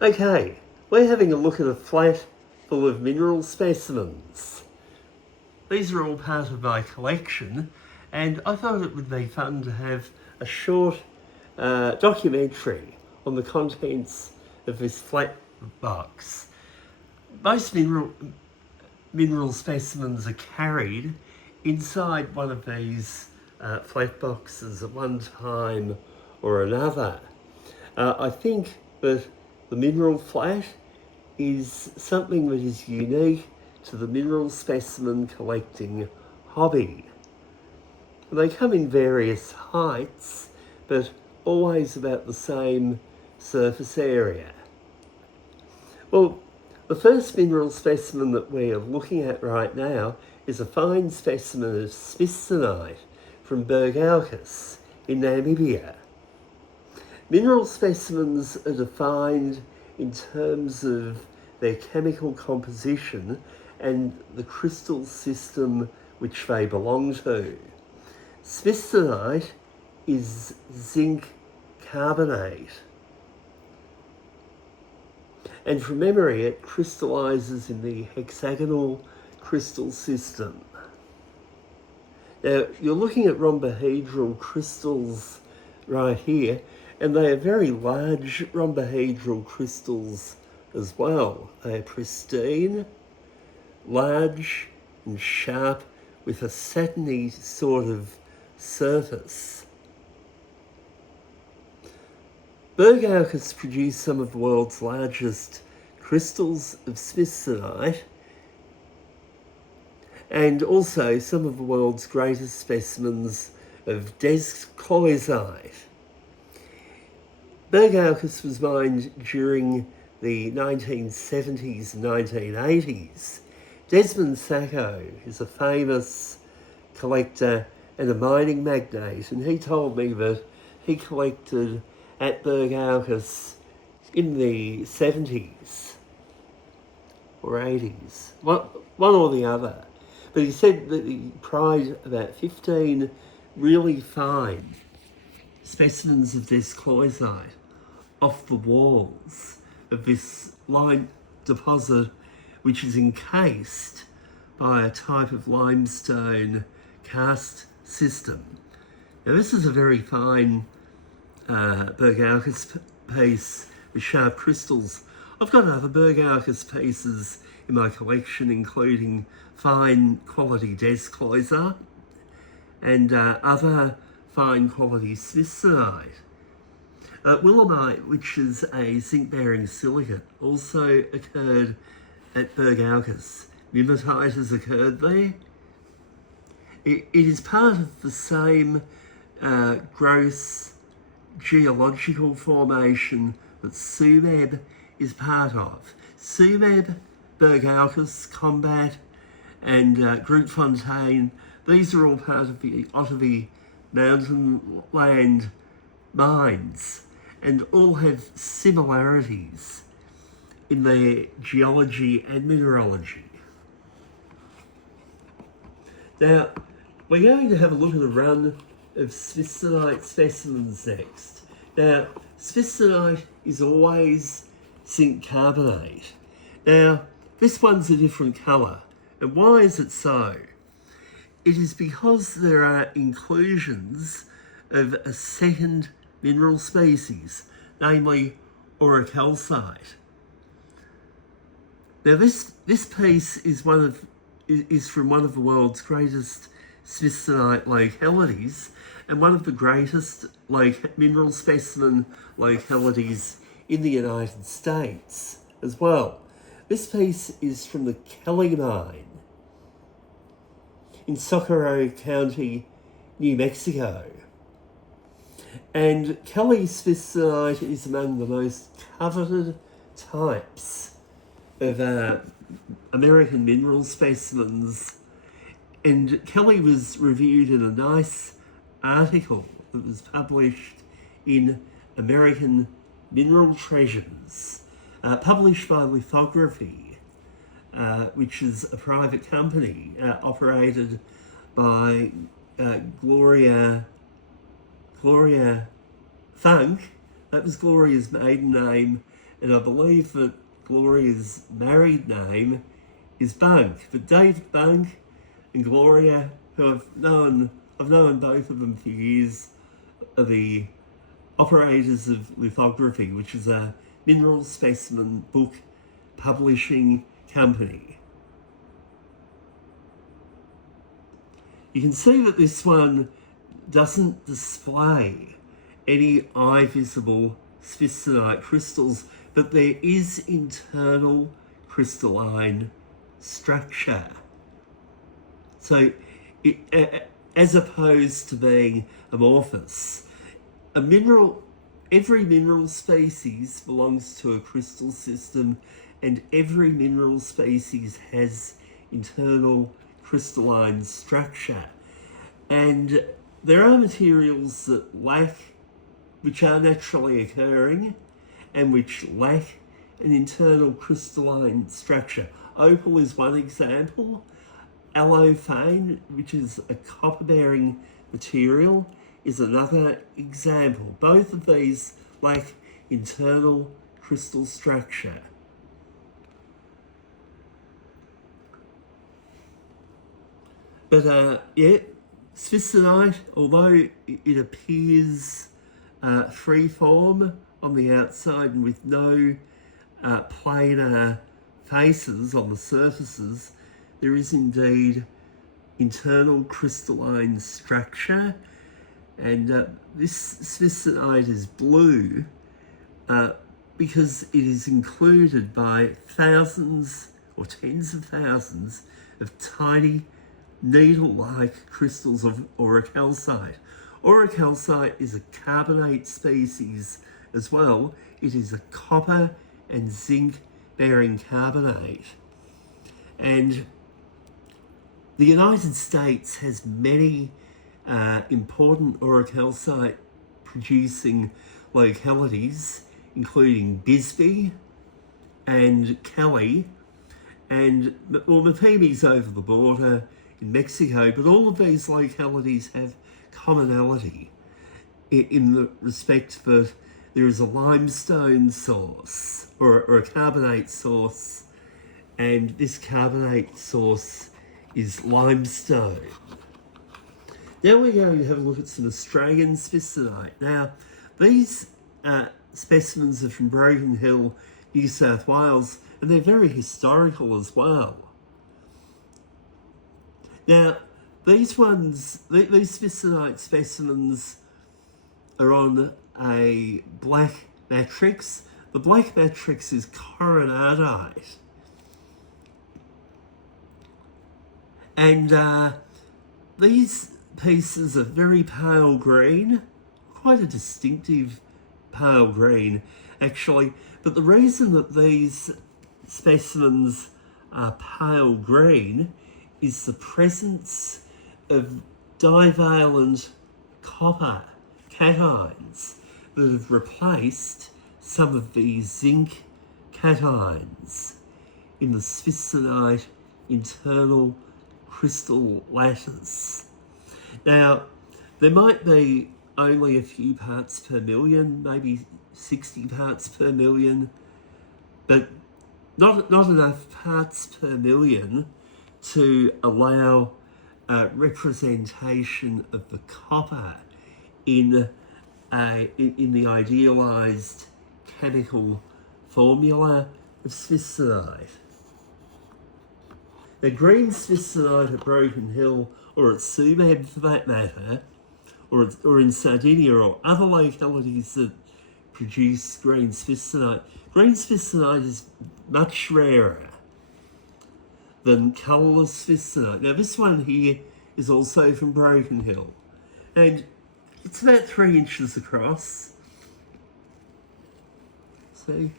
Okay, we're having a look at a flat full of mineral specimens. These are all part of my collection, and I thought it would be fun to have a short documentary on the contents of this flat box. Most mineral specimens are carried inside one of these flat boxes at one time or another. I think that the mineral flat is something that is unique to the mineral specimen collecting hobby. They come in various heights, but always about the same surface area. Well, the first mineral specimen that we are looking at right now is a fine specimen of spisternite from Bergalcus in Namibia. Mineral specimens are defined in terms of their chemical composition and the crystal system which they belong to. Spisternite is zinc carbonate. And from memory, it crystallizes in the hexagonal crystal system. Now, you're looking at rhombohedral crystals right here, and they are very large rhombohedral crystals as well. They are pristine, large and sharp with a satiny sort of surface. Bergalcus produced some of the world's largest crystals of spisternite and also some of the world's greatest specimens of descloisite. Bergalcus was mined during the 1970s and 1980s. Desmond Sacco is a famous collector and a mining magnate, and he told me that he collected at Bergalcus in the 70s or 80s, one or the other. But he said that he pried about 15 really fine specimens of descloisite off the walls of this lime deposit, which is encased by a type of limestone karst system. Now, this is a very fine Bergalcus piece with sharp crystals. I've got other Bergalcus pieces in my collection, including fine quality descloisite and other fine quality spisternite. Willemite, which is a zinc-bearing silicate, also occurred at Bergalcus. Mimetite has occurred there. It is part of the same gross geological formation that Sumeb is part of. Sumeb, Bergalcus, Combat, and Grootfontein, these are all part of the Otterby mountain land mines and all have similarities in their geology and mineralogy. Now, we're going to have a look at a run of spisternite specimens next. Now, spisternite is always zinc carbonate. Now, this one's a different colour. And why is it so? It is because there are inclusions of a second mineral species, namely orichalcite. Now, this piece is from one of the world's greatest spisternite localities and one of the greatest mineral specimen localities in the United States as well. This piece is from the Kelly mine in Socorro County, New Mexico. And Kelly spisternite is among the most coveted types of American mineral specimens. And Kelly was reviewed in a nice article that was published in American Mineral Treasures, published by Lithography, which is a private company operated by Gloria Funk. That was Gloria's maiden name, and I believe that Gloria's married name is Bunk. But David Bunk and Gloria, who I've known both of them for years, are the operators of Lithography, which is a mineral specimen book publishing company. You can see that this one doesn't display any eye visible spessonite crystals, but there is internal crystalline structure. So as opposed to being amorphous, every mineral species belongs to a crystal system, and every mineral species has internal crystalline structure. And there are materials that which are naturally occurring and which lack an internal crystalline structure. Opal is one example. Allophane, which is a copper-bearing material, is another example. Both of these lack internal crystal structure. But spessonite, although it appears free-form on the outside and with no planar faces on the surfaces, there is indeed internal crystalline structure, and this spessonite is blue because it is included by thousands or tens of thousands of tiny needle-like crystals of aurocalcite. Aurocalcite is a carbonate species as well. It is a copper and zinc bearing carbonate. And the United States has many important aurocalcite producing localities, including Bisbee and Kelly, and Mapimi's over the border in Mexico, but all of these localities have commonality in the respect that there is a limestone source or a carbonate source, and this carbonate source is limestone. Now we're going to have a look at some Australian spessonite. Now, these specimens are from Broken Hill, New South Wales, and they're very historical as well. Now, these spessonite specimens are on a black matrix. The black matrix is coronadite. And these pieces are very pale green, quite a distinctive pale green, actually. But the reason that these specimens are pale green is the presence of divalent copper cations that have replaced some of the zinc cations in the spessonite internal crystal lattice. Now, there might be only a few parts per million, maybe 60 parts per million, but not enough parts per million to allow representation of the copper in the idealized chemical formula of spessonite. Now, green spessonite at Broken Hill, or at Specimen for that matter, or in Sardinia or other localities that produce green spessonite is much rarer than colourless spessonite. Now, this one here is also from Broken Hill, and it's about 3 inches across. See?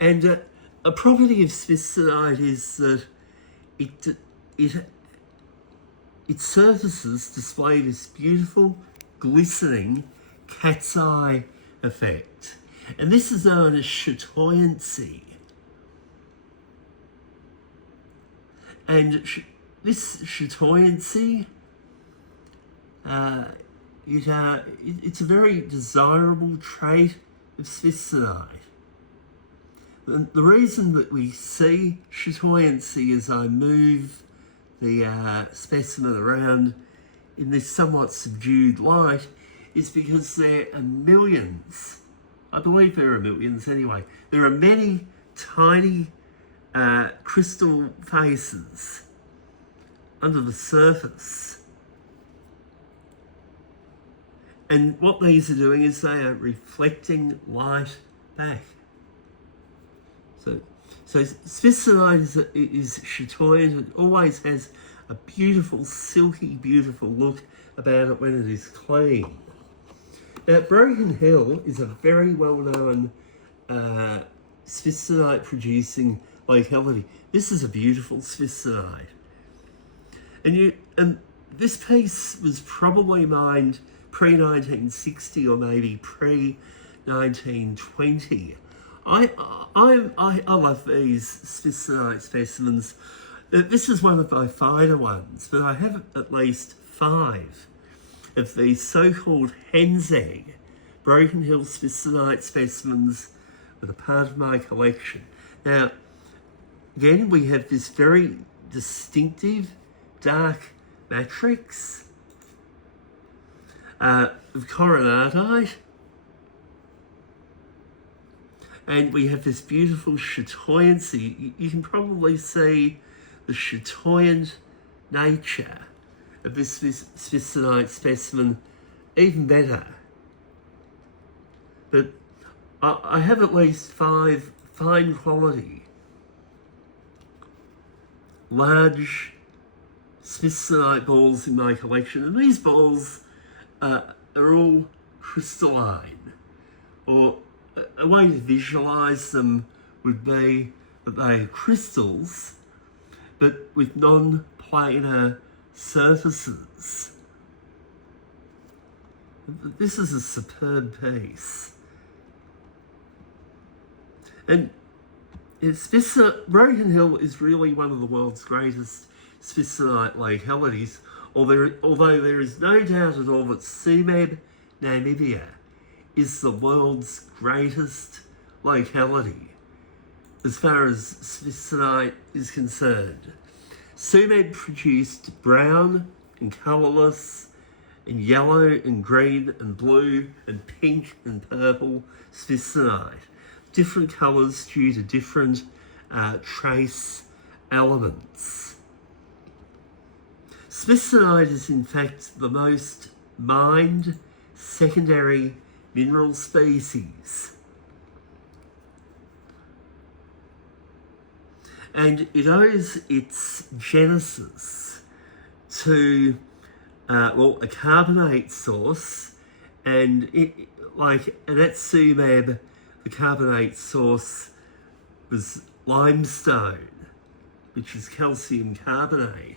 And a property of spessonite is that its surfaces display this beautiful, glistening cat's eye effect. And this is known as chatoyancy. And this chatoyancy it's a very desirable trait of Specimen. The reason that we see chatoyancy as I move the specimen around in this somewhat subdued light is because there are millions, I believe there are millions anyway, there are many tiny crystal faces under the surface. And what these are doing is they are reflecting light back. So Specimen is chatoyant. It always has a beautiful, silky, beautiful look about it when it is clean. Now, Broken Hill is a very well-known spitzenite producing locality. This is a beautiful spitzenite. And this piece was probably mined pre-1960 or maybe pre-1920. I love these spitzenite specimens. This is one of my finer ones, but I have at least 5 of these so-called hen's egg Broken Hill spitzenite specimens that are part of my collection. Now, again, we have this very distinctive dark matrix of coronadite, and we have this beautiful chatoyancy. You can probably see the chatoyant nature of this spitzenite specimen even better. But I have at least 5 fine quality, large spitzenite balls in my collection, and these balls are all crystalline, or a way to visualize them would be that they are crystals, but with non-planar surfaces. This is a superb piece. And Broken Hill is really one of the world's greatest spitzenite localities, although there is no doubt at all that Specimen, Namibia, is the world's greatest locality as far as spitzenite is concerned. Specimen produced brown and colourless and yellow and green and blue and pink and purple spitzenite. Different colours due to different trace elements. Spitzenite is in fact the most mined secondary mineral species. And it owes its genesis to, a carbonate source, and at Sumab, the carbonate source was limestone, which is calcium carbonate.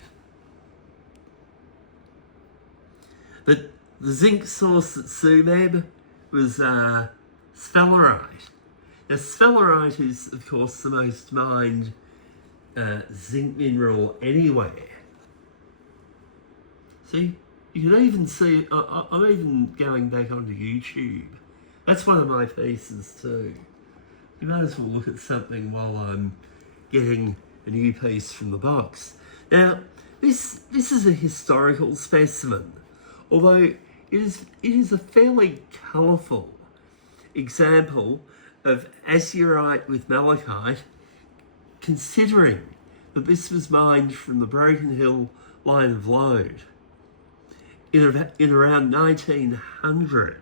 But the zinc source at Sumab was sphalerite. Now, sphalerite is, of course, the most mined zinc mineral anywhere. See, you can even see, I'm even going back onto YouTube. That's one of my pieces too. You might as well look at something while I'm getting a new piece from the box. Now, this is a historical specimen, although it is a fairly colourful example of azurite with malachite, considering that this was mined from the Broken Hill line of lode in around 1900.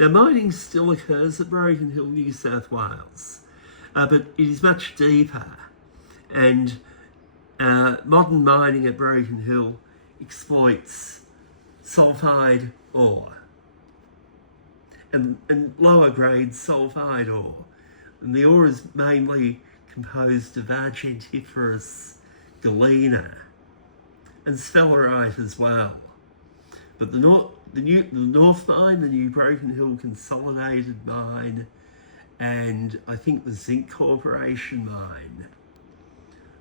Now, mining still occurs at Broken Hill, New South Wales, but it is much deeper, and modern mining at Broken Hill exploits sulfide ore and lower grade sulfide ore. And the ore is mainly composed of argentiferous galena and sphalerite as well. But the North Mine, the new Broken Hill Consolidated Mine, and I think the Zinc Corporation Mine,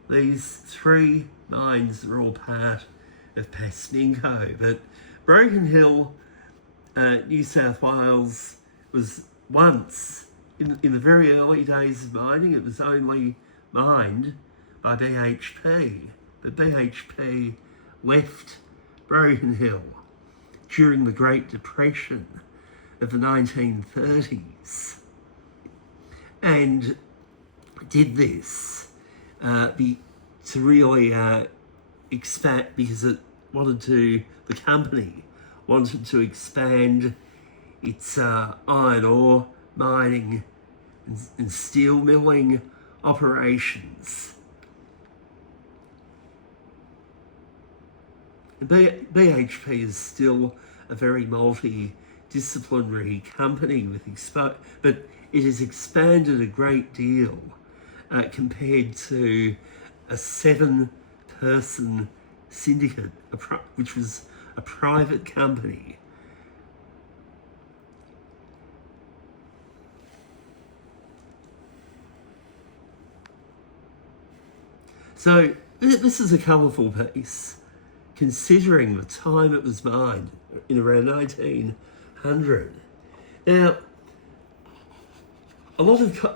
these 3 mines are all part of Pasminco, but Broken Hill, New South Wales was once, in the very early days of mining, it was only mined by BHP. But BHP left Broken Hill during the Great Depression of the 1930s and did this to really expand, because the company wanted to expand its iron ore mining and steel milling operations. BHP is still a very multidisciplinary company but it has expanded a great deal compared to a 7-person syndicate, which was a private company. So this is a colourful piece, considering the time it was mined in around 1900. Now,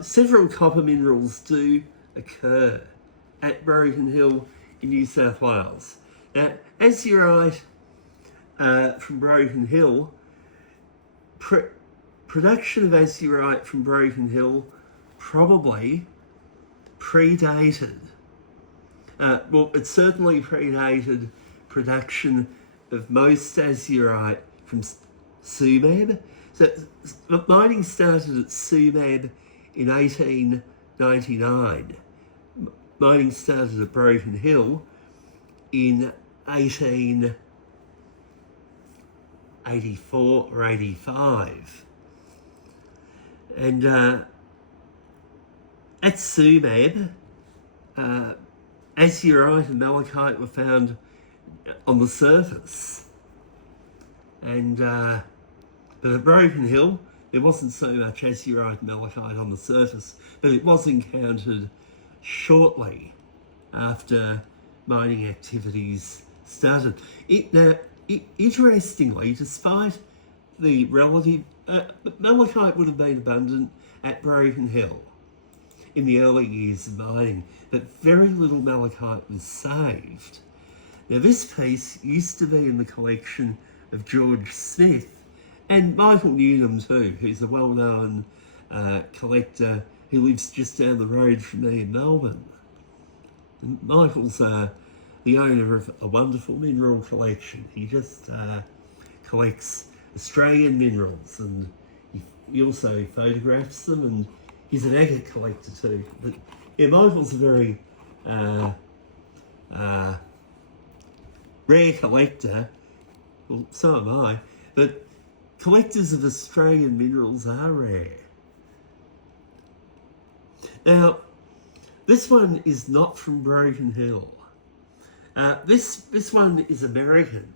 several copper minerals do occur at Broken Hill in New South Wales. Now, azurite from Broken Hill, production of azurite from Broken Hill probably predated. Well, it certainly predated production of most azurite from Specimen. So mining started at Specimen in 1899. Mining started at Broken Hill in 1884 or 85. And at Specimen, azurite and malachite were found on the surface. And but at Broken Hill, there wasn't so much azurite and malachite on the surface, but it was encountered shortly after mining activities started. Interestingly, despite the relative, malachite would have been abundant at Broken Hill in the early years of mining, but very little malachite was saved. Now, this piece used to be in the collection of George Smith and Michael Newnham too, who's a well-known collector who lives just down the road from me in Melbourne. And Michael's the owner of a wonderful mineral collection. He just collects Australian minerals, and he also photographs them, and he's an agate collector too. But yeah, Michael's a very rare collector. Well, so am I. But collectors of Australian minerals are rare. Now, this one is not from Broken Hill. This one is American,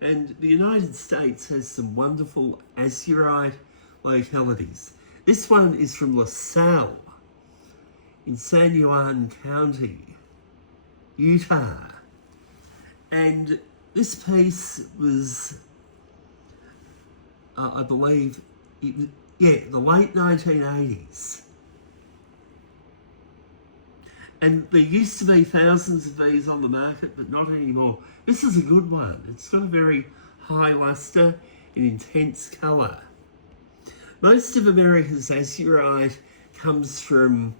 and the United States has some wonderful azurite localities. This one is from LaSalle in San Juan County, Utah, and this piece was, I believe, the late 1980s. And there used to be thousands of these on the market, but not anymore. This is a good one. It's got a very high luster and intense colour. Most of America's azurite comes from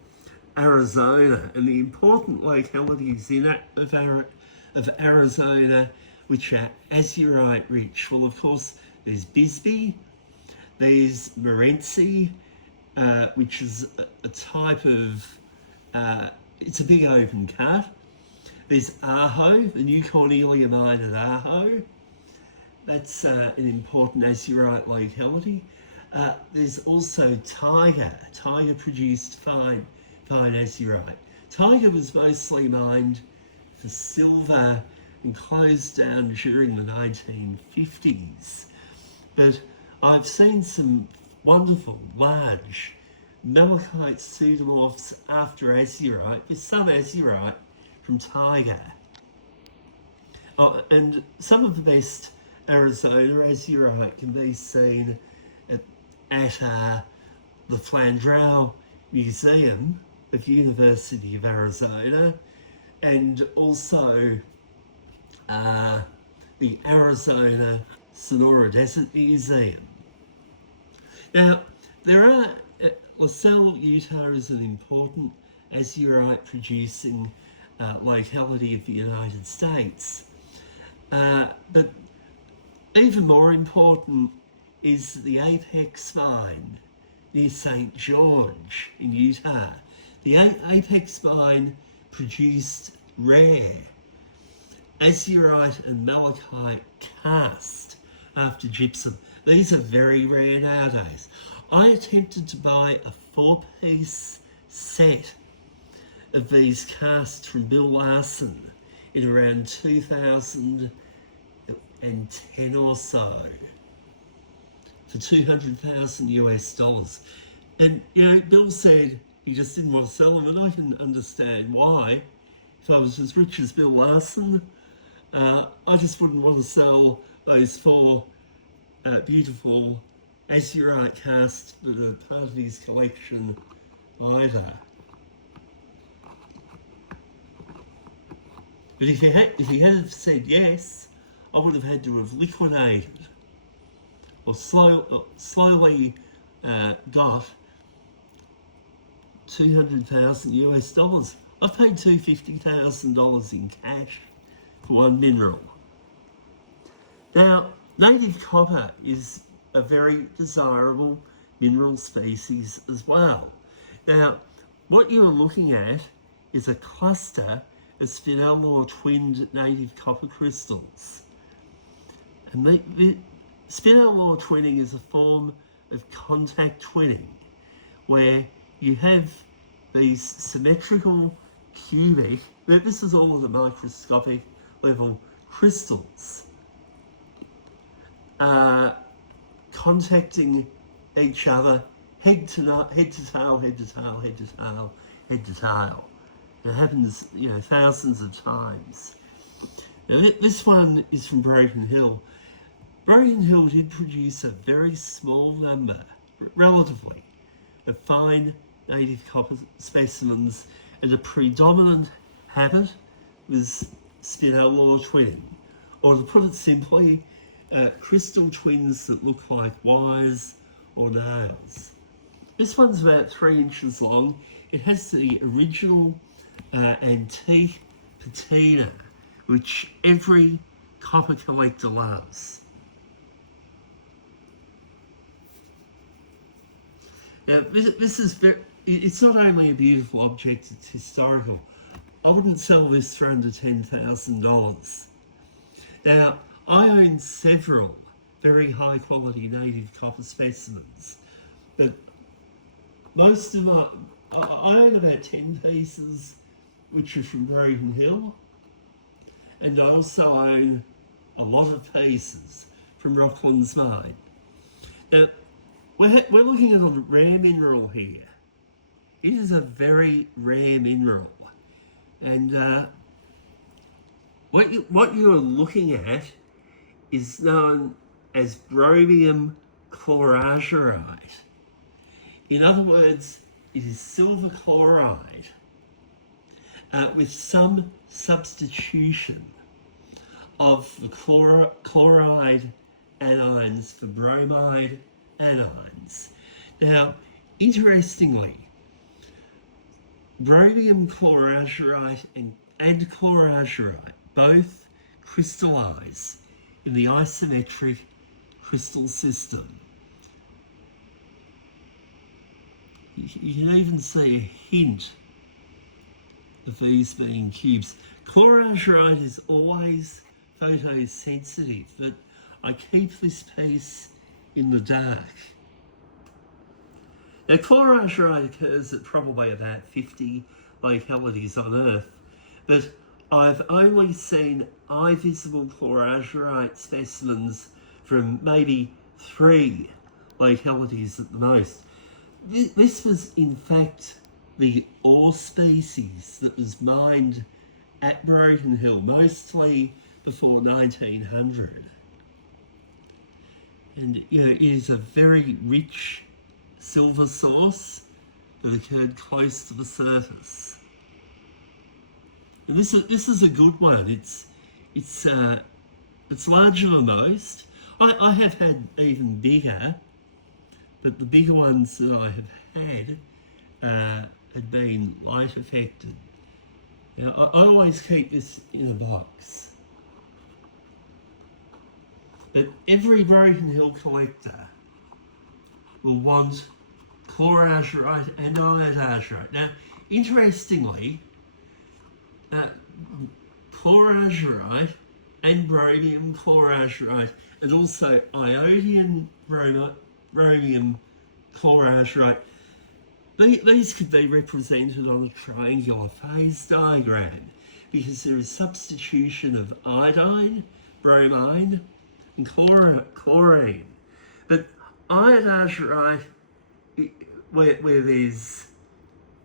Arizona, and the important localities of Arizona which are azurite rich. Well, of course, there's Bisbee, there's Morenci, which is a type of, it's a big open cut. There's Aho, the New Cornelia mine at Aho. That's an important azurite locality. There's also Tiger. Tiger produced fine azurite. Tiger was mostly mined for silver and closed down during the 1950s. But I've seen some wonderful, large malachite pseudomorphs after azurite, with some azurite from Tiger. And some of the best Arizona, azurite can be seen at the Flandreau Museum of University of Arizona, and also the Arizona Sonora Desert Museum. Now, LaSalle, Utah is an important azurite producing locality of the United States. But even more important is the Apex Mine near St. George in Utah. The Apex Mine produced rare azurite and malachite cast after gypsum. These are very rare nowadays. I attempted to buy a 4-piece set of these casts from Bill Larson in around 2010 or so for $200,000 US. And Bill said he just didn't want to sell them, and I can understand why. If I was as rich as Bill Larson, I just wouldn't want to sell those 4 beautiful azurite casts that are part of his collection either. But if he had said yes, I would have had to have liquidated or slowly got $200,000 US. I've paid $250,000 in cash for one mineral. Now, native copper is a very desirable mineral species as well. Now, what you are looking at is a cluster of spinel twinned native copper crystals. And the spinel twinning is a form of contact twinning where you have these symmetrical cubic, this is all of the microscopic level crystals, contacting each other head to tail, head to tail, head to tail, head to tail. It happens, thousands of times. Now, this one is from Broken Hill. Broken Hill did produce a very small number, relatively, of fine native copper specimens, and a predominant habit was spinel twinning, or to put it simply, crystal twins that look like wires or nails. This one's about 3 inches long. It has the original antique patina, which every copper collector loves. Now, this is it's not only a beautiful object, it's historical. I wouldn't sell this for under $10,000. Now, I own several very high quality native copper specimens, but most of my, I own about 10 pieces which are from Broken Hill, and I also own a lot of pieces from Rockland's mine. Now, we're looking at a rare mineral here. It is a very rare mineral, and what you are looking at is known as bromium chlorazurite. In other words, it is silver chloride with some substitution of the chloride anions for bromide anions. Now, interestingly, bromium chlorazurite and chlorazurite both crystallize in the isometric crystal system. You can even see a hint of these being cubes. Chlorazurite is always photosensitive, but I keep this piece in the dark. Now, chlorazurite occurs at probably about 50 localities on Earth, but I've only seen eye-visible chlorazurite specimens from maybe 3 localities at the most. This was, in fact, the ore species that was mined at Broken Hill, mostly before 1900. And it is a very rich silver source that occurred close to the surface. And this is a good one. It's larger than most. I have had even bigger, but the bigger ones that I have had been light affected. Now, I always keep this in a box. But every Broken Hill collector will want chlorazurite and iodazurite. Now, interestingly, chlorazurite and bromium chlorazurite and also iodium bromium chlorazurite, these could be represented on a triangular phase diagram because there is substitution of iodine, bromine and chlorine. But iodazurite, where there's,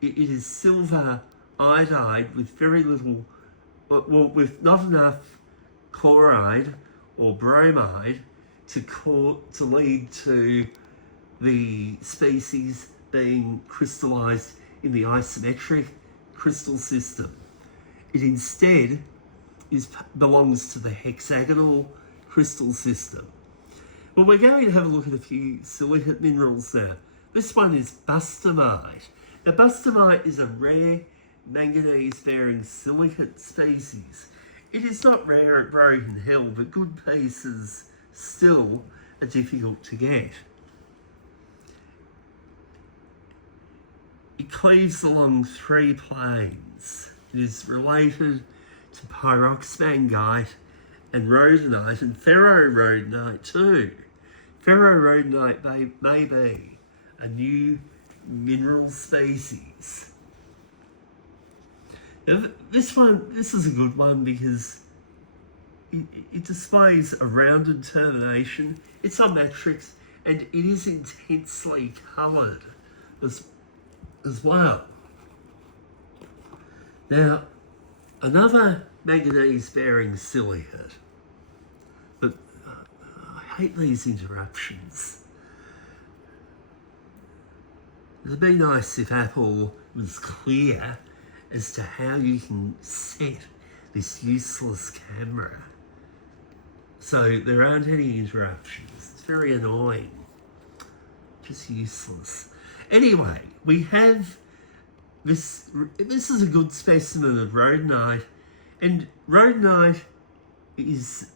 it is silver iodide with very little, well, with not enough chloride or bromide to lead to the species being crystallized in the isometric crystal system. It instead belongs to the hexagonal crystal system. Well, we're going to have a look at a few silicate minerals now. This one is bustamite. Now, bustamite is a rare manganese-bearing silicate species. It is not rare at Broken Hill, but good pieces still are difficult to get. It cleaves along three planes. It is related to pyroxmangite and rhodonite and ferrorhodonite too. Ferrorhodonite may be a new mineral species. Now, this is a good one because it displays a rounded termination. It's on matrix and it is intensely coloured as well. Now, another manganese-bearing silicate, but I hate these interruptions. It'd be nice if Apple was clear as to how you can set this useless camera so there aren't any interruptions. It's very annoying, just useless. Anyway, we have this is a good specimen of rhodonite, and rhodonite is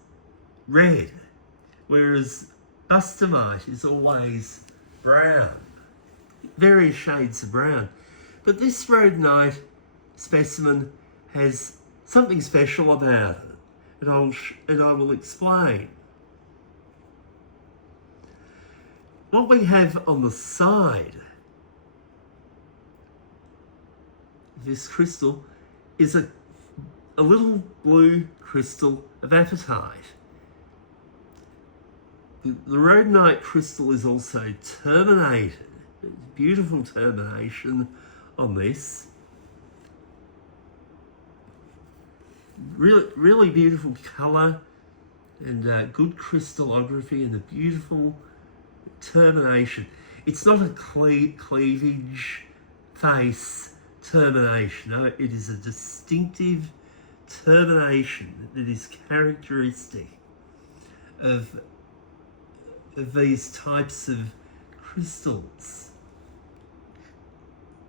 red, whereas bustamite is always brown, various shades of brown. But this rhodonite specimen has something special about it, and I will explain. What we have on the side of this crystal is a little blue crystal of apatite. The rhodonite crystal is also terminated. Beautiful termination on this. Really beautiful colour and good crystallography and a beautiful termination. It's not a cleavage face termination. No, it is a distinctive termination that is characteristic of these types of crystals.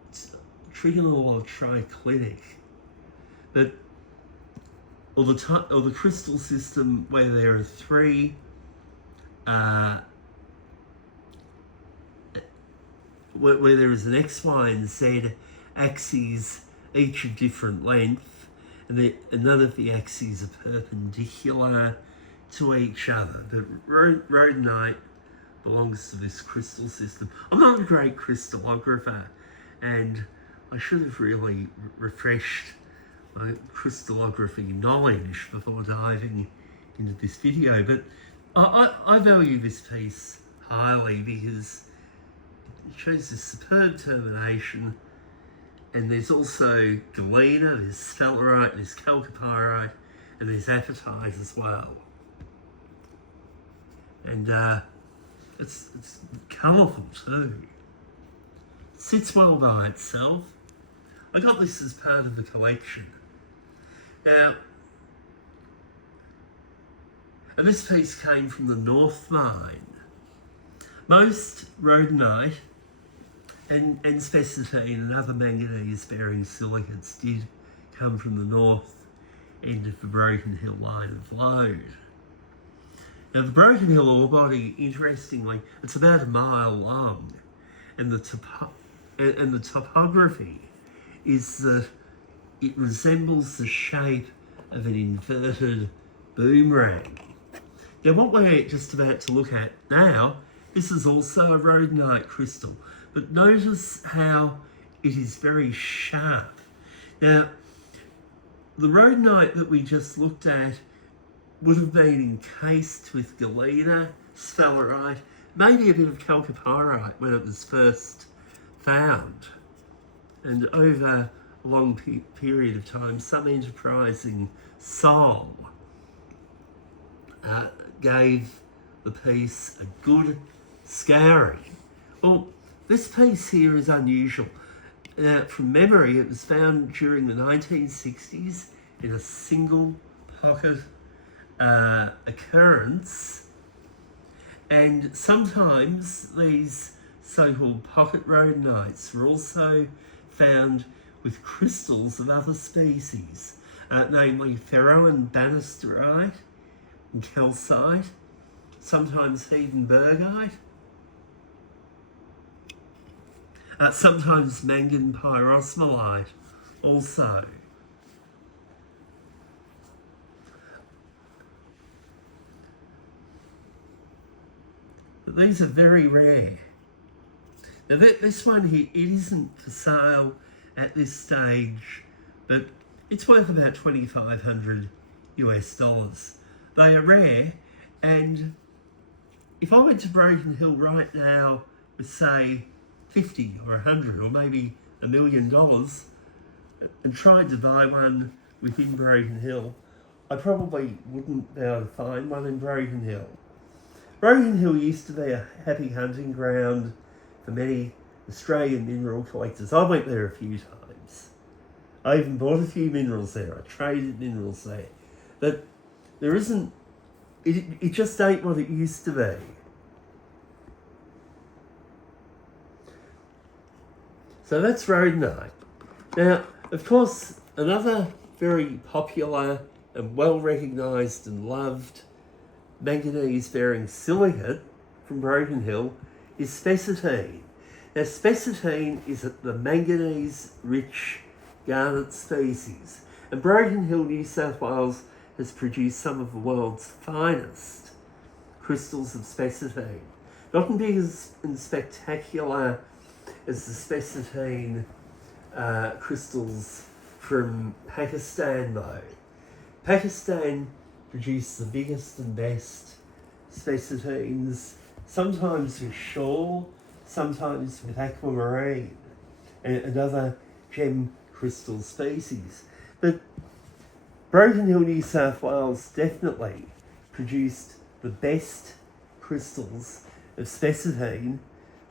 It's trigonal or triclinic. But or the crystal system where there are three where there is an X, Y, and Z axes, each of different length, and none of the axes are perpendicular to each other. But rhodonite belongs to this crystal system. I'm not a great crystallographer, and I should have really refreshed my crystallography knowledge before diving into this video, but I value this piece highly because it shows this superb termination, and there's also galena, there's sphalerite, there's chalcopyrite, and there's apatite as well. And It's colourful too. Sits well by itself. I got this as part of the collection. Now, and this piece came from the North Mine. Most rhodonite and spessartine and other manganese-bearing silicates did come from the north end of the Broken Hill line of lode. Now, the Broken Hill ore body, interestingly, it's about a mile long, and the topography is that it resembles the shape of an inverted boomerang. Now, what we're just about to look at now, this is also a rhodonite crystal, but notice how it is very sharp. Now, the rhodonite that we just looked at would have been encased with galena, sphalerite, maybe a bit of chalcopyrite when it was first found. And over a long period of time, some enterprising soul gave the piece a good scouring. Well, this piece here is unusual. From memory, it was found during the 1960s in a single pocket occurrence, and sometimes these so-called pocket rhodonites were also found with crystals of other species, namely ferro and banisterite and calcite, sometimes hedenbergite, sometimes mangan pyrosmolite also. But these are very rare. Now this one here, it isn't for sale at this stage, but it's worth about $2,500 US. They are rare, and if I went to Broken Hill right now with, say, 50 or 100 or maybe $1 million and tried to buy one within Broken Hill, I probably wouldn't be able to find one in Broken Hill. Broken Hill used to be a happy hunting ground for many Australian mineral collectors. I went there a few times. I even bought a few minerals there. I traded minerals there. But there isn't, it just ain't what it used to be. So that's rhodonite. Now, of course, another very popular and well recognised and loved manganese-bearing silicate from Broken Hill is spessartine. Now, spessartine is the manganese-rich garnet species, and Broken Hill, New South Wales has produced some of the world's finest crystals of spessartine. Not as big and spectacular as the spessartine crystals from Pakistan, though. Pakistan produce the biggest and best spessartines, sometimes with shawl, sometimes with aquamarine and other gem crystal species. But Broken Hill, New South Wales definitely produced the best crystals of spessartine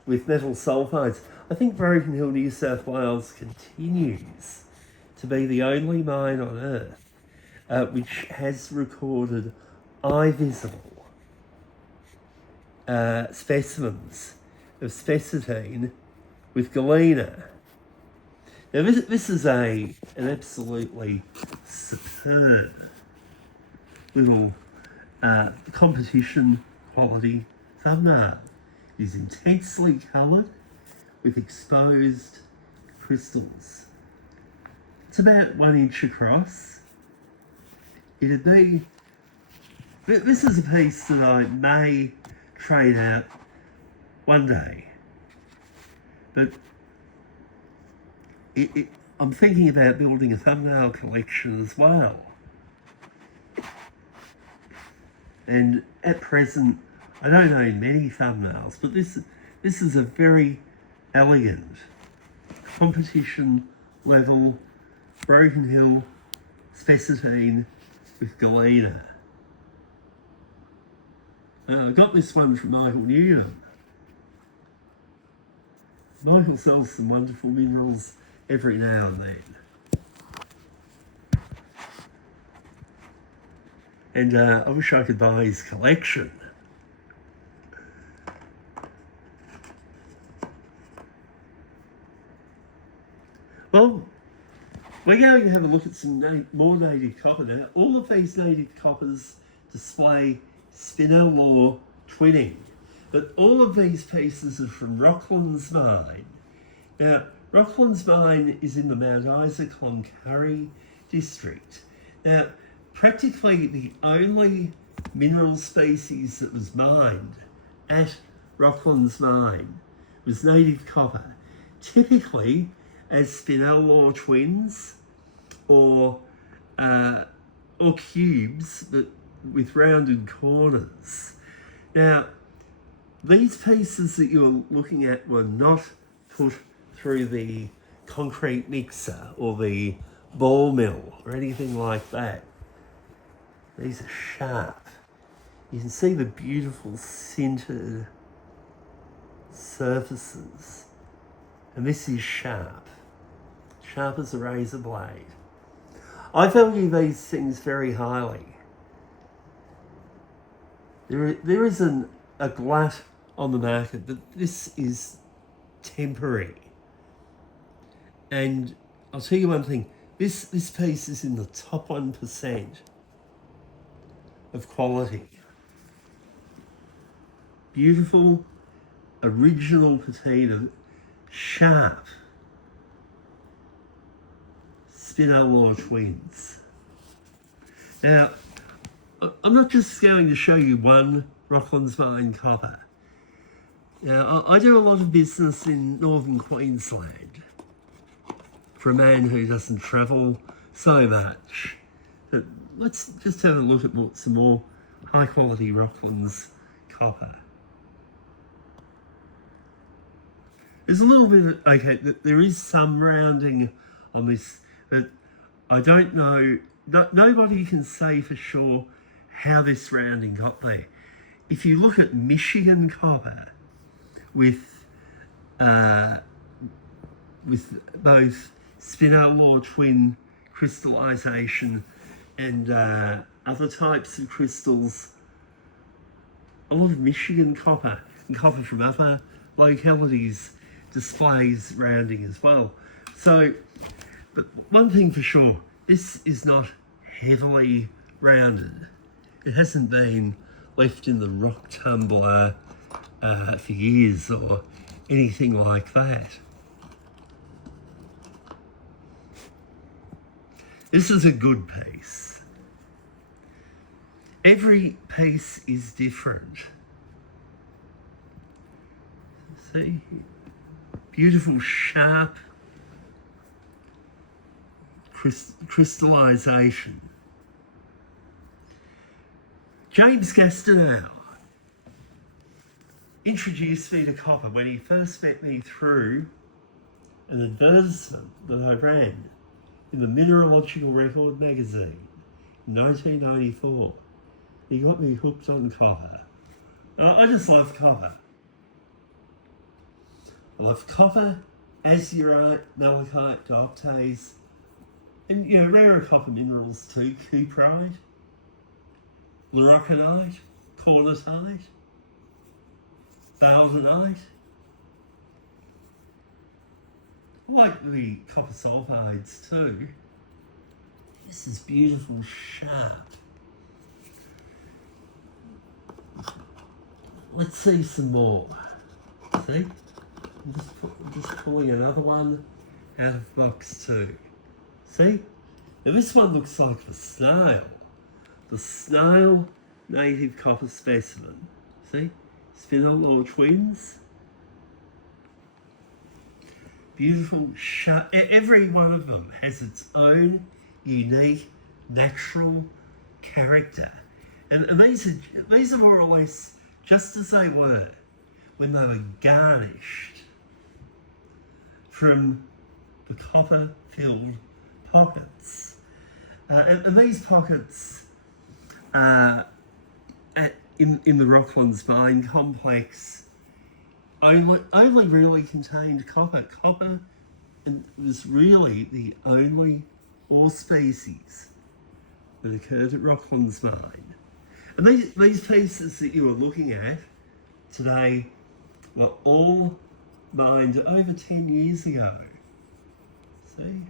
with metal sulfides. I think Broken Hill, New South Wales continues to be the only mine on Earth which has recorded eye-visible specimens of spessartine with galena. Now this is an absolutely superb little competition quality thumbnail. It is intensely coloured with exposed crystals. It's about 1 inch across. It'd be, this is a piece that I may trade out one day, but I'm thinking about building a thumbnail collection as well. And at present, I don't own many thumbnails, but this is a very elegant competition level Broken Hill spessartine with galena. I got this one from Michael Newman. Michael sells some wonderful minerals every now and then. And I wish I could buy his collection. Well, we're going to have a look at some more native copper now. All of these native coppers display spinel law twinning, but all of these pieces are from Rocklands Mine. Now, Rocklands Mine is in the Mount Isa Cloncurry district. Now, practically the only mineral species that was mined at Rocklands Mine was native copper, typically as spinel law twins or cubes but with rounded corners. Now, these pieces that you're looking at were not put through the concrete mixer or the ball mill or anything like that. These are sharp. You can see the beautiful sintered surfaces. And this is sharp. Sharp as a razor blade. I value these things very highly. There isn't a glut on the market, but this is temporary. And I'll tell you one thing, this piece is in the top 1% of quality. Beautiful, original patina, sharp, spinel law twins. Now, I'm not just going to show you one Rocklands Mine copper. Now, I do a lot of business in northern Queensland for a man who doesn't travel so much. But let's just have a look at some more high quality Rocklands copper. There's a little bit of, okay, there is some rounding on this, but I don't know, nobody can say for sure how this rounding got there. If you look at Michigan copper with both spinel law twin crystallization and other types of crystals, a lot of Michigan copper and copper from other localities displays rounding as well. So, but one thing for sure, this is not heavily rounded. It hasn't been left in the rock tumbler for years or anything like that. This is a good piece. Every piece is different. See? Beautiful, sharp crystallization. James Gastineau introduced me to copper when he first met me through an advertisement that I ran in the Mineralogical Record magazine in 1994. He got me hooked on copper. I just love copper. I love copper, azurite, malachite, dioptase, and rarer copper minerals too, cuprite, leuroconite, cornatite, baldonite. I like the copper sulfides too. This is beautiful, sharp. Let's see some more. See? I'm just pulling another one out of box 2. See? Now this one looks like the snail. The snail native copper specimen. See? Spinel law twins. Beautiful, sharp. Every one of them has its own unique, natural character. And these are more or less just as they were when they were garnished from the copper-filled pockets. And these pockets, at in the Rocklands mine complex only really contained copper. Copper was really the only ore species that occurred at Rocklands mine. And these pieces that you are looking at today were all mined over 10 years ago. See?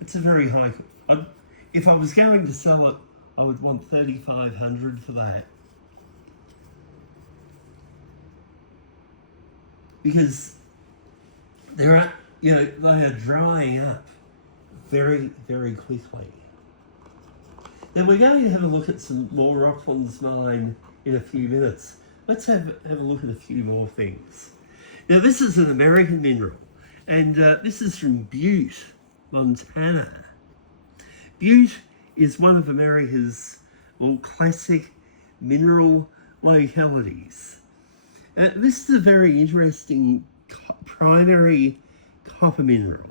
It's a very high... if I was going to sell it, I would want $3,500 for that. Because they are drying up very, very quickly. Now we're going to have a look at some more Rocklands mine in a few minutes. Let's have a look at a few more things. Now this is an American mineral, and this is from Butte, Montana. Butte is one of America's classic mineral localities. This is a very interesting primary copper mineral.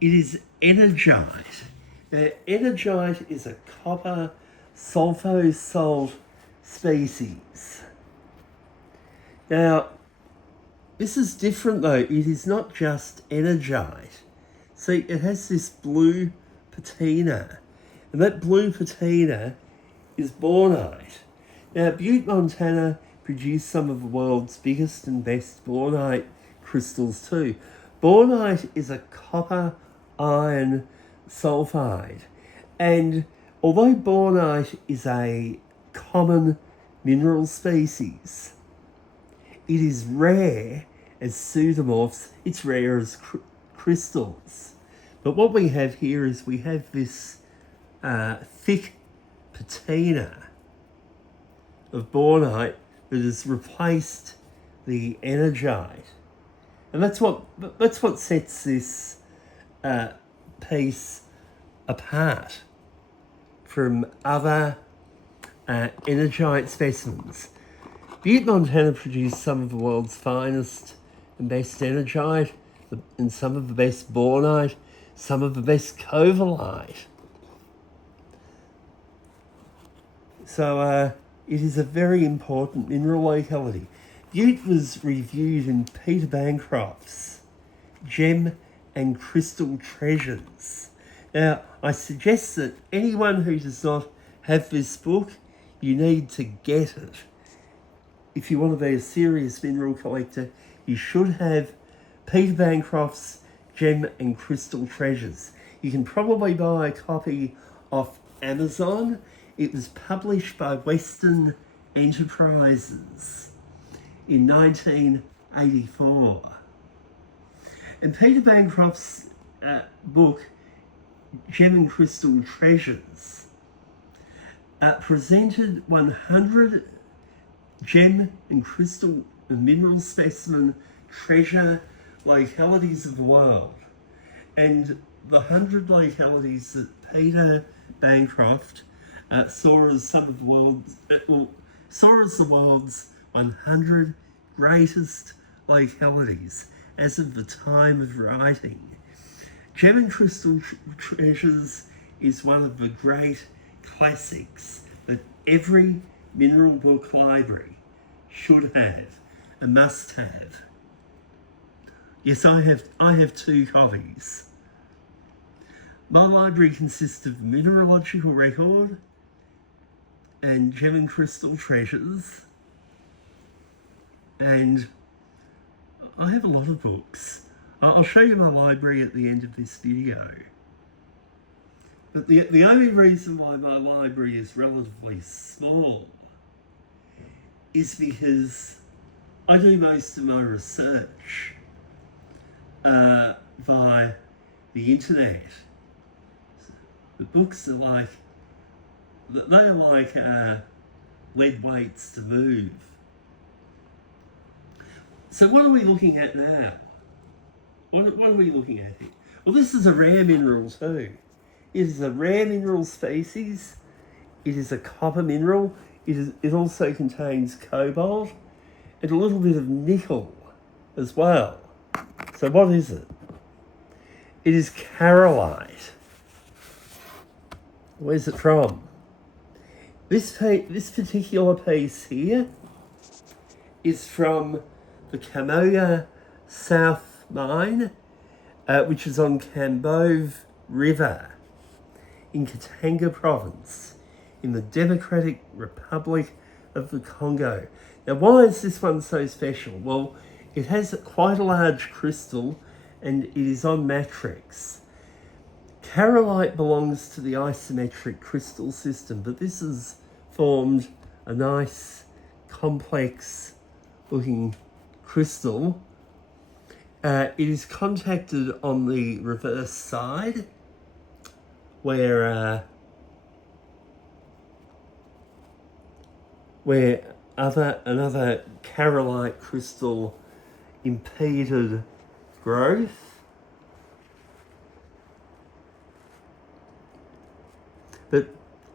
It is energite. Now, energite is a copper sulfosalt species. Now, this is different though. It is not just energite. See, it has this blue patina, and that blue patina is bornite. Now, Butte, Montana produced some of the world's biggest and best bornite crystals too. Bornite is a copper iron sulfide, and although bornite is a common mineral species, it is rare as pseudomorphs. It's rare as crystals. But what we have here is we have this thick patina of bornite that has replaced the energite, and that's what sets this piece apart from other energite specimens. Butte, Montana produced some of the world's finest and best energite, and some of the best bornite, some of the best covellite. So it is a very important mineral locality. Butte was reviewed in Peter Bancroft's Gem and Crystal Treasures. Now, I suggest that anyone who does not have this book, you need to get it. If you want to be a serious mineral collector, you should have Peter Bancroft's Gem and Crystal Treasures. You can probably buy a copy off Amazon. It was published by Western Enterprises in 1984. And Peter Bancroft's book, Gem and Crystal Treasures, presented 100 gem and crystal and mineral specimen treasure localities of the world. And the 100 localities that Peter Bancroft saw as the world's 100 greatest localities as of the time of writing. Gem and Crystal Treasures is one of the great classics that every mineral book library should have and must have. Yes, I have 2 copies. My library consists of mineralogical record and Gem and Crystal Treasures, and I have a lot of books. I'll show you my library at the end of this video. But the only reason why my library is relatively small is because I do most of my research via the internet. The books are like lead weights to move. So what are we looking at now? What are we looking at here? Well, this is a rare mineral too. It is a rare mineral species. It is a copper mineral. It also contains cobalt and a little bit of nickel as well. So what is it? It is carolite. Where's it from? This particular piece here is from the Camoga South Mine, which is on Cambove River in Katanga Province in the Democratic Republic of the Congo. Now, why is this one so special? Well, it has quite a large crystal and it is on matrix. Carolite belongs to the isometric crystal system, but this has formed a nice, complex looking crystal. It is contacted on the reverse side where another carolite crystal impeded growth. But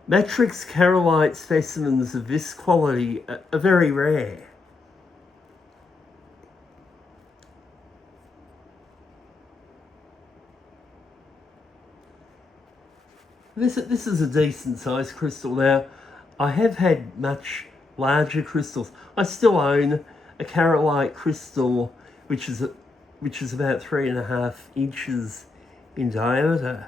matrix carolite specimens of this quality are very rare. This is a decent sized crystal. Now, I have had much larger crystals. I still own a carolite crystal which is about 3.5 inches in diameter.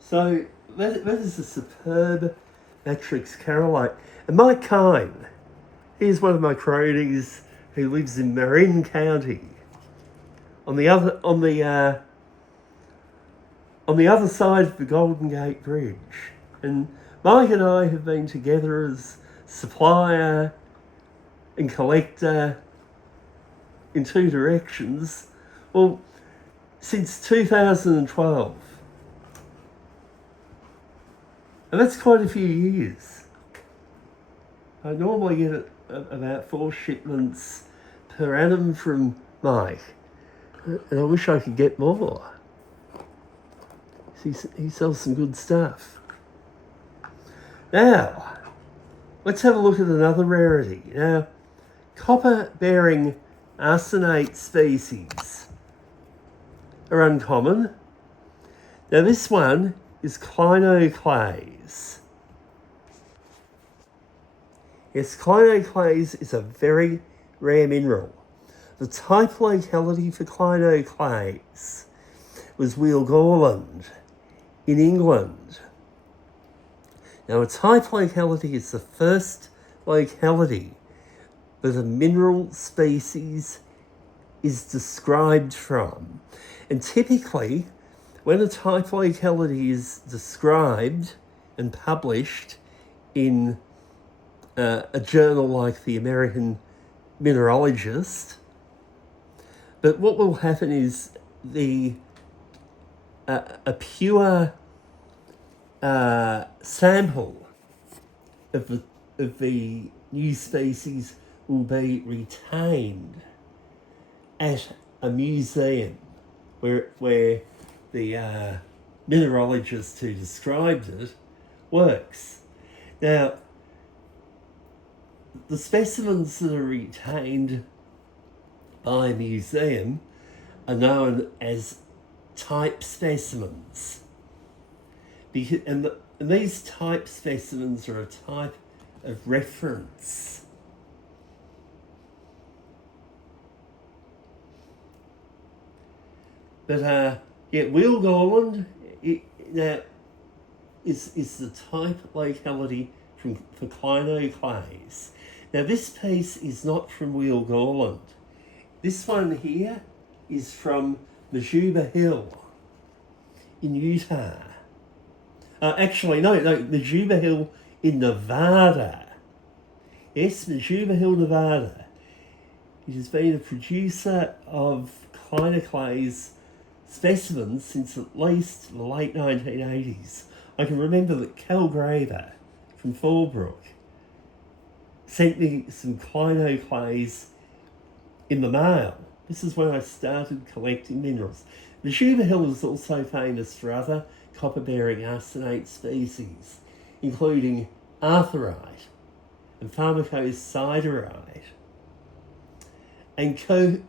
So that is a superb matrix carolite. And Mike Kine, he's one of my cronies who lives in Marin County, on the other side of the Golden Gate Bridge. And Mike and I have been together as supplier and collector in two directions, well, since 2012. And that's quite a few years. I normally get about 4 shipments per annum from Mike. And I wish I could get more. He sells some good stuff. Now, let's have a look at another rarity. Now, copper-bearing arsenate species are uncommon. Now, this one is clinoclase. Yes, clinoclase is a very rare mineral. The type locality for clinoclase was Wheelgorland in England. Now, a type locality is the first locality that a mineral species is described from. And typically, when a type locality is described and published in a journal like the American Mineralogist, but what will happen is a pure sample of the new species will be retained at a museum where the mineralogist who described it works. Now, the specimens that are retained by a museum are known as type specimens. And these type specimens are a type of reference. But Wheelgorland now is the type locality for clinoclase. Now, this piece is not from Wheelgorland. This one here is from Majuba Hill in Utah. Actually, no, Majuba Hill in Nevada. Yes, Majuba Hill, Nevada. It has been a producer of clinoclase specimens since at least the late 1980s. I can remember that Cal Graver from Fallbrook sent me some clinoclase in the mail. This is when I started collecting minerals. The Sugar Hill is also famous for other copper-bearing arsenate species, including arthurite and pharmacosiderite. And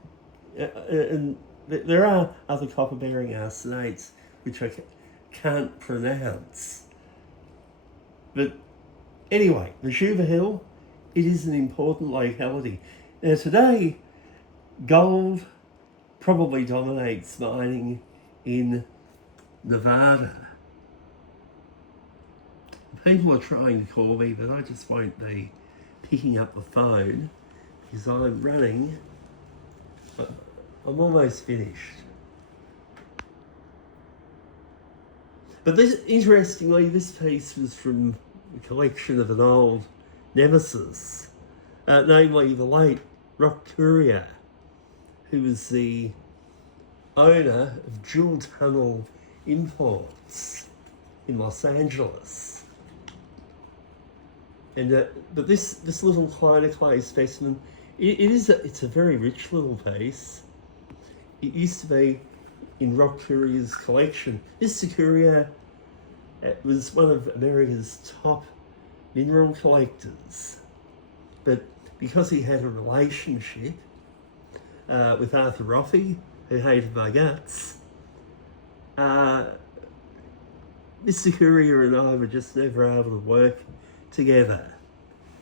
there are other copper-bearing arsenates which I can't pronounce. But anyway, the Sugar Hill, it is an important locality. Now today, gold probably dominates mining in Nevada. People are trying to call me, but I just won't be picking up the phone because I'm running. I'm almost finished. But interestingly, this piece was from a collection of an old nemesis, namely the late Rock Courier, who was the owner of Jewel Tunnel Imports in Los Angeles. And but this little clinoclay specimen, it's a very rich little piece. It used to be in Rock Courier's collection. Mr. Courier was one of America's top mineral collectors, but because he had a relationship with Arthur Roffey, who hated my guts, Mr. Courier and I were just never able to work together,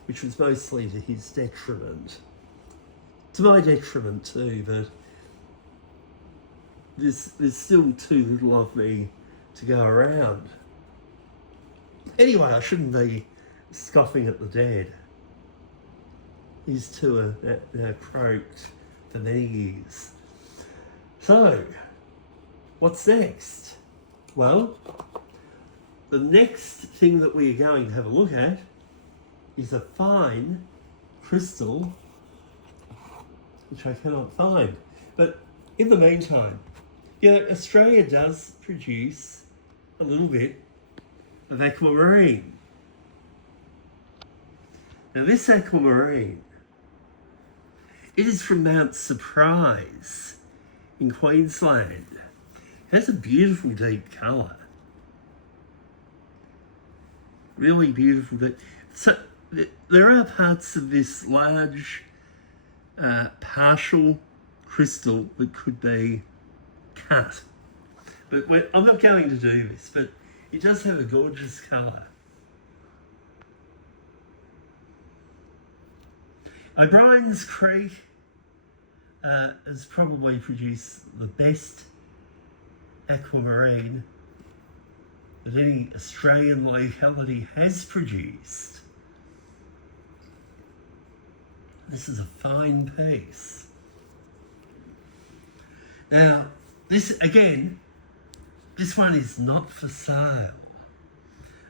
which was mostly to his detriment. To my detriment too, but there's still too little of me to go around. Anyway, I shouldn't be scoffing at the dead. These two are now croaked for many years. So, what's next? Well, the next thing that we are going to have a look at is a fine crystal, which I cannot find. But in the meantime, Australia does produce a little bit of aquamarine. Now this aquamarine, it is from Mount Surprise in Queensland. It has a beautiful deep colour. Really beautiful deep. So there are parts of this large partial crystal that could be cut. But I'm not going to do this, but it does have a gorgeous colour. O'Brien's Creek has probably produced the best aquamarine that any Australian locality has produced. This is a fine piece. Now, this one is not for sale,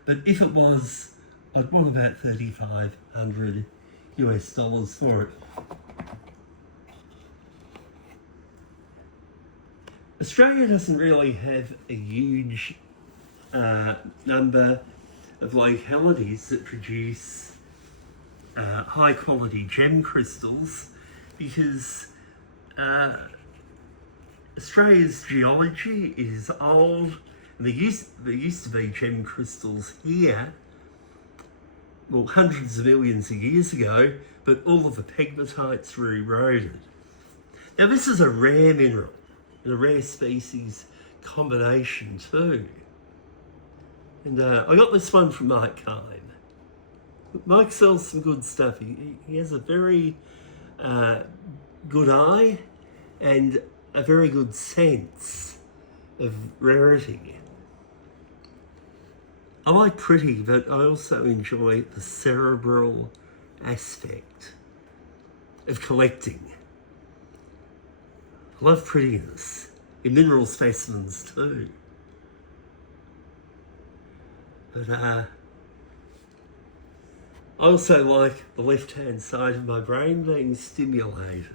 but if it was, I'd want about $3,500 for it. Australia doesn't really have a huge number of localities that produce high quality gem crystals because Australia's geology is old, and there used to be gem crystals here, well, hundreds of millions of years ago, but all of the pegmatites were eroded. Now this is a rare mineral, and a rare species combination too. And I got this one from Mike Kine. Mike sells some good stuff. He has a very good eye and a very good sense of rarity. I like pretty, but I also enjoy the cerebral aspect of collecting. I love prettiness in mineral specimens too. But I also like the left-hand side of my brain being stimulated.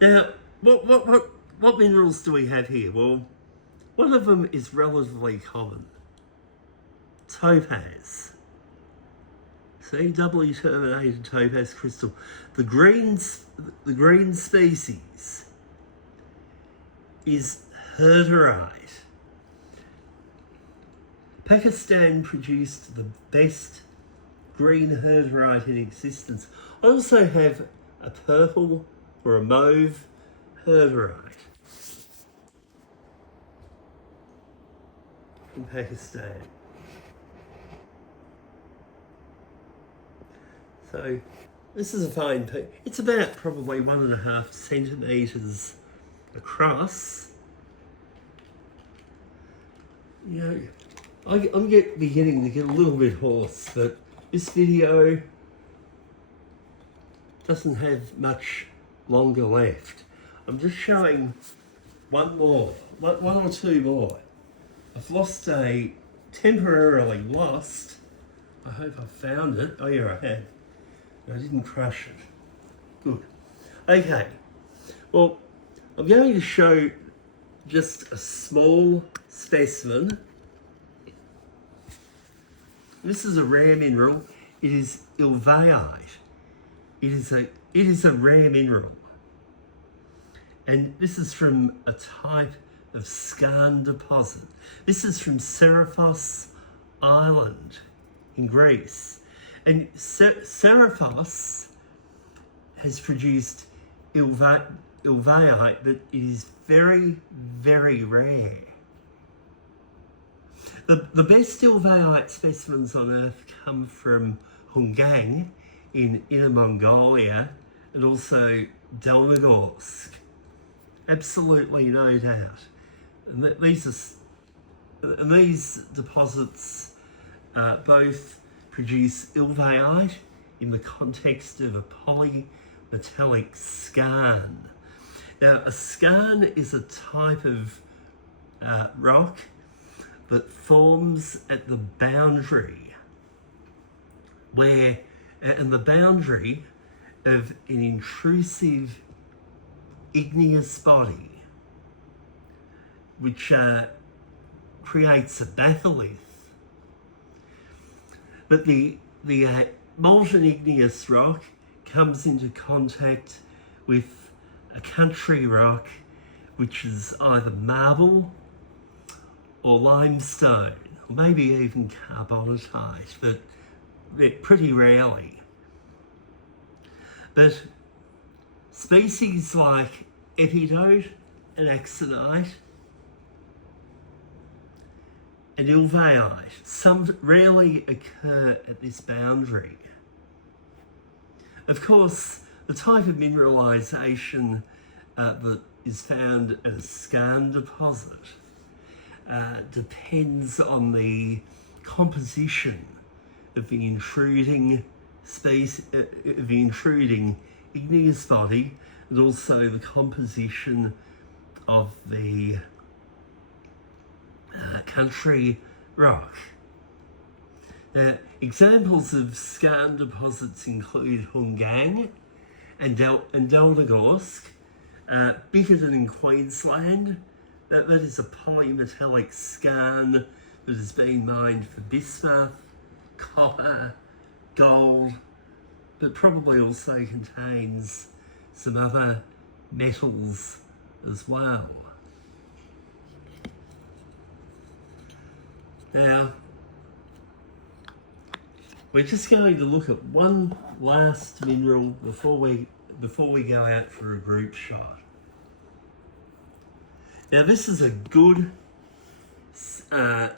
Now, what minerals do we have here? Well, one of them is relatively common. Topaz. See, doubly terminated topaz crystal. The green species is herderite. Pakistan produced the best green herderite in existence. I also have a purple or a mauve herderite in Pakistan. So this is a fine piece. It's about probably 1.5 centimetres across. You know, I'm beginning to get a little bit hoarse, but this video doesn't have much longer left. I'm just showing one or two more. I've temporarily lost. I hope I found it. Oh yeah, I had. I didn't crush it. Good. Okay. Well, I'm going to show just a small specimen. This is a rare mineral. It is ilvaite. It is a rare mineral. And this is from a type of skarn deposit. This is from Seriphos Island in Greece. And Seriphos has produced ilvaite, but it is very, very rare. The best ilvaite specimens on Earth come from Hungang in Inner Mongolia and also Delnogorsk. Absolutely no doubt. And these deposits both produce ilvaite in the context of a polymetallic skarn. Now, a skarn is a type of rock that forms at the boundary and the boundary of an intrusive igneous body, which creates a batholith. But the molten igneous rock comes into contact with a country rock, which is either marble or limestone, or maybe even carbonatite, but pretty rarely. But species like epidote and axonite and ilvaite, some rarely occur at this boundary. Of course, the type of mineralisation that is found at a skarn deposit depends on the composition of the intruding igneous body, and also the composition of the country rock. Examples of skarn deposits include Hungang and Delnogorsk, Bickerton in Queensland. That is a polymetallic skarn that has been mined for bismuth, copper, gold, but probably also contains some other metals as well. Now, we're just going to look at one last mineral before we go out for a group shot. Now, this is a good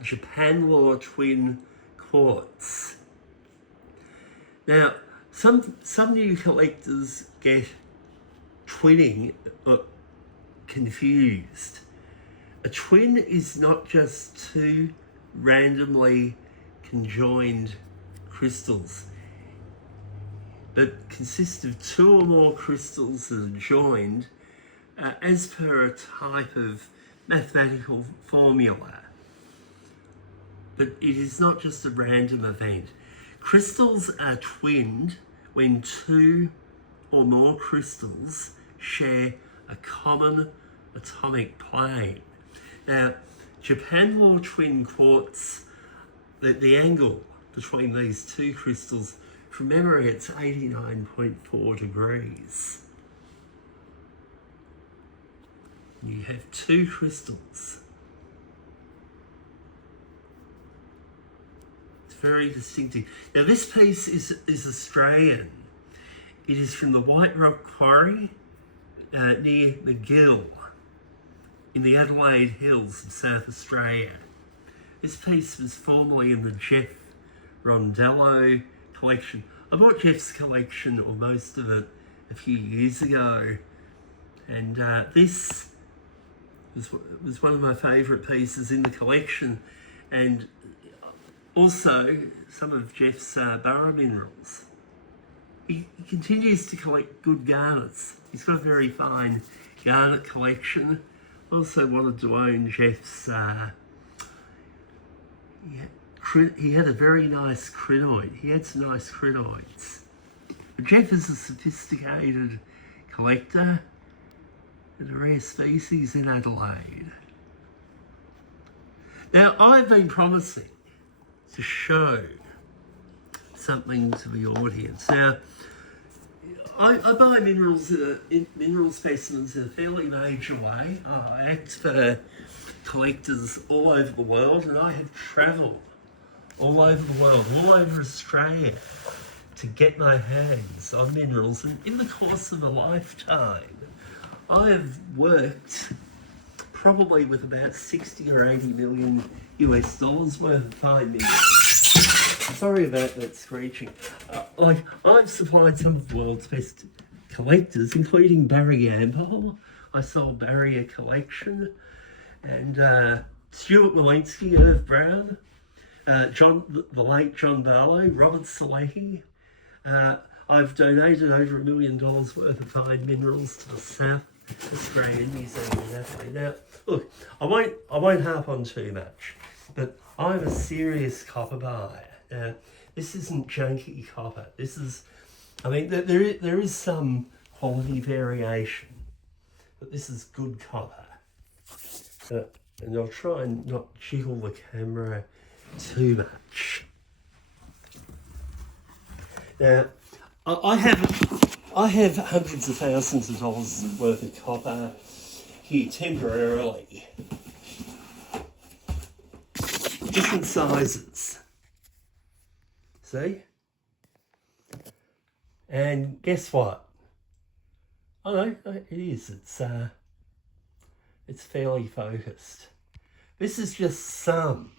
Japan Law twin quartz. Now, some new collectors get twinning confused. A twin is not just two randomly conjoined crystals, but consists of two or more crystals that are joined as per a type of mathematical formula. But it is not just a random event. Crystals are twinned when two or more crystals share a common atomic plane. Now, Japan Law twin quartz, the angle between these two crystals, from memory, it's 89.4 degrees. You have two crystals. It's very distinctive. Now this piece is Australian. It is from the White Rock Quarry near McGill in the Adelaide Hills of South Australia. This piece was formerly in the Jeff Rondello collection. I bought Jeff's collection, or most of it, a few years ago, and this was one of my favourite pieces in the collection, and also some of Jeff's burra minerals. He continues to collect good garnets. He's got a very fine garnet collection. Also wanted to own Jeff's, he had a very nice crinoid. He had some nice crinoids. But Jeff is a sophisticated collector of a rare species in Adelaide. Now, I've been promising to show something to the audience. Now, I buy minerals, mineral specimens in a fairly major way. I act for collectors all over the world, and I have travelled all over the world, all over Australia, to get my hands on minerals. And in the course of a lifetime, I have worked probably with about 60 or 80 million US dollars worth of fine minerals. Sorry about that screeching. I've supplied some of the world's best collectors, including Barry Amble. I sold Barry a collection, and Stuart Walensky, Irv Brown, the late John Barlow, Robert Salehi. I've donated over $1 million worth of fine minerals to the South Australian Museum in Adelaide. Now, look, I won't harp on too much, but I'm a serious copper buyer. This isn't junky copper. This is, I mean, there is some quality variation, but this is good copper. And I'll try and not jiggle the camera too much. Now, I have hundreds of thousands of dollars worth of copper here temporarily. Different sizes. See? And guess what? I know it is. It's fairly focused. This is just some.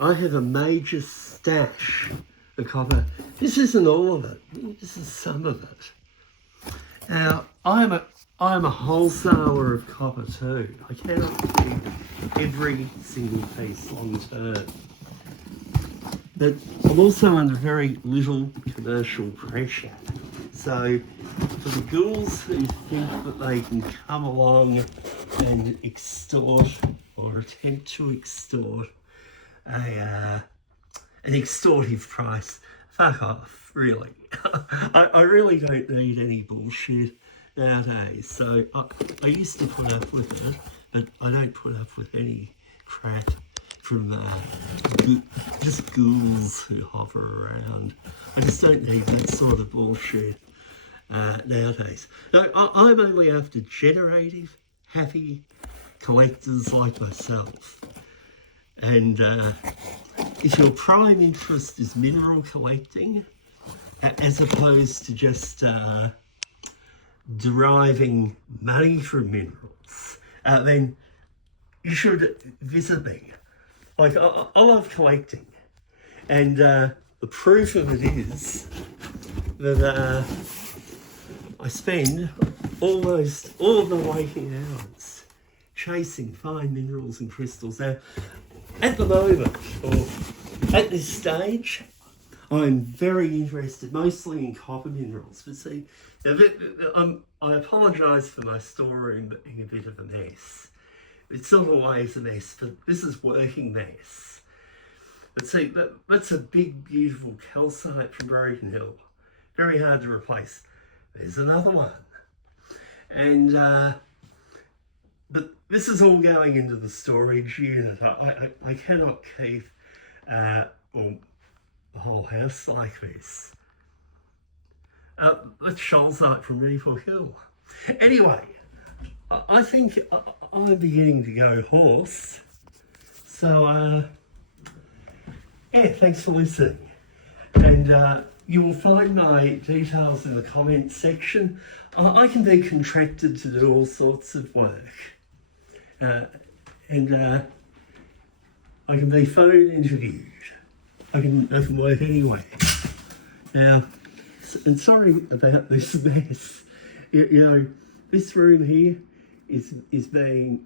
I have a major stash of copper. This isn't all of it. This is some of it. Now, I'm a wholesaler of copper too. I cannot keep every single piece long term. But I'm also under very little commercial pressure. So for the ghouls who think that they can come along and extort or attempt to extort an extortive price, fuck off, really. I really don't need any bullshit nowadays. So I used to put up with it, but I don't put up with any crap from just ghouls who hover around. I just don't need that sort of bullshit nowadays. So I'm only after generative, happy collectors like myself. And if your prime interest is mineral collecting, as opposed to just deriving money from minerals, then you should visit me. Like, I love collecting, and the proof of it is that I spend almost all of the waking hours chasing fine minerals and crystals. Now, at the moment, or at this stage, I'm very interested mostly in copper minerals. But see, I apologise for my storeroom being a bit of a mess. It's not always a mess, but this is working mess. But see, that's a big, beautiful calcite from Broken Hill. Very hard to replace. There's another one. And, but this is all going into the storage unit. I cannot keep the whole house like this. That's Shoal's night from Reef Hill. Anyway, I think I'm beginning to go hoarse. So, yeah, thanks for listening. And you will find my details in the comments section. I can be contracted to do all sorts of work. And I can be phone interviewed. I can work anyway. Now, and sorry about this mess. You know, this room here is being,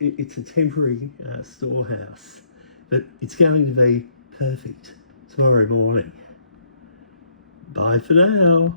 it's a temporary storehouse, but it's going to be perfect tomorrow morning. Bye for now.